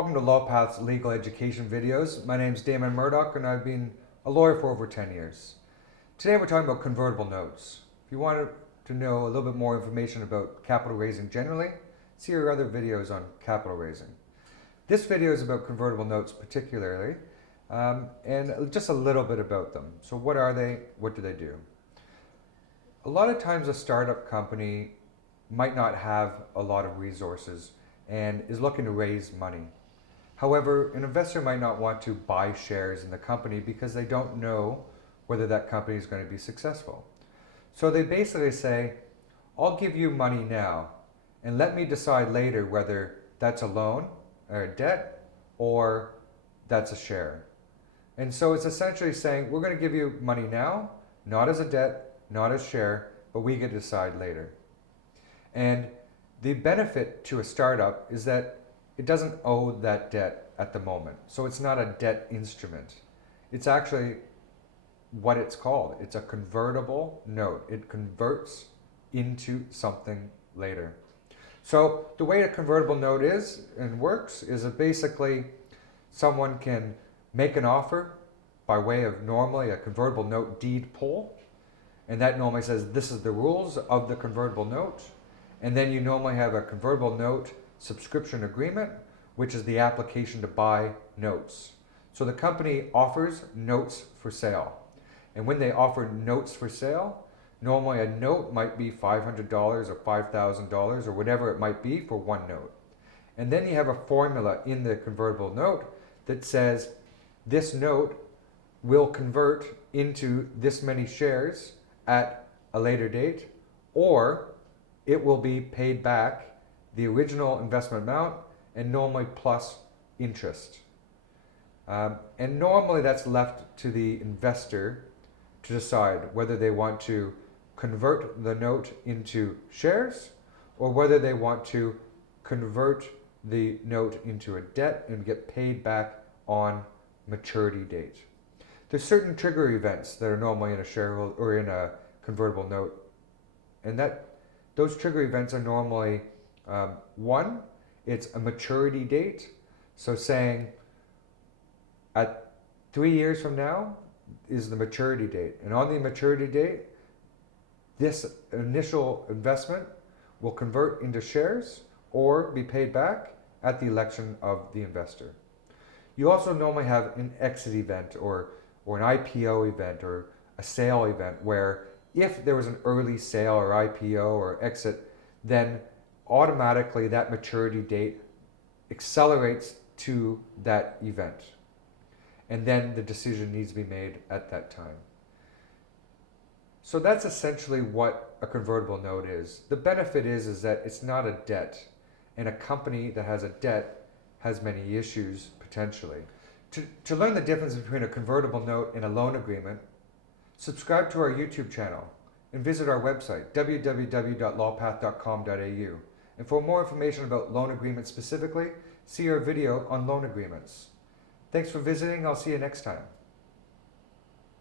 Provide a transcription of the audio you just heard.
Welcome to LawPath's legal education videos. My name is Damon Murdoch and I've been a lawyer for over 10 years. Today we're talking about convertible notes. If you want to know a little bit more information about capital raising generally, see our other videos on capital raising. This video is about convertible notes particularly, and just a little bit about them. So what are they? What do they do? A lot of times a startup company might not have a lot of resources and is looking to raise money. However, an investor might not want to buy shares in the company because they don't know whether that company is going to be successful. So they basically say, I'll give you money now and let me decide later whether that's a loan or a debt or that's a share. And so it's essentially saying, we're going to give you money now, not as a debt, not as share, but we get to decide later. And the benefit to a startup is that it doesn't owe that debt at the moment. So it's not a debt instrument. It's actually what it's called. It's a convertible note. It converts into something later. So the way a convertible note is and works is that basically someone can make an offer by way of normally a convertible note deed poll. And that normally says this is the rules of the convertible note. And then you normally have a convertible note subscription agreement, which is the application to buy notes. So the company offers notes for sale. And when they offer notes for sale, normally a note might be $500 or $5,000 or whatever it might be for one note. And then you have a formula in the convertible note that says this note will convert into this many shares at a later date, or it will be paid back the original investment amount and normally plus interest. And normally that's left to the investor to decide whether they want to convert the note into shares or whether they want to convert the note into a debt and get paid back on maturity date. There's certain trigger events that are normally in a shareholder or in a convertible note, and those trigger events are normally one, it's a maturity date. So saying at 3 years from now is the maturity date. And on the maturity date, this initial investment will convert into shares or be paid back at the election of the investor. You also normally have an exit event or an IPO event or a sale event where if there was an early sale or IPO or exit, then automatically that maturity date accelerates to that event. And then the decision needs to be made at that time. So that's essentially what a convertible note is. The benefit is that it's not a debt, and a company that has a debt has many issues potentially. To learn the difference between a convertible note and a loan agreement, subscribe to our YouTube channel and visit our website, www.lawpath.com.au. And for more information about loan agreements specifically, see our video on loan agreements. Thanks for visiting. I'll see you next time.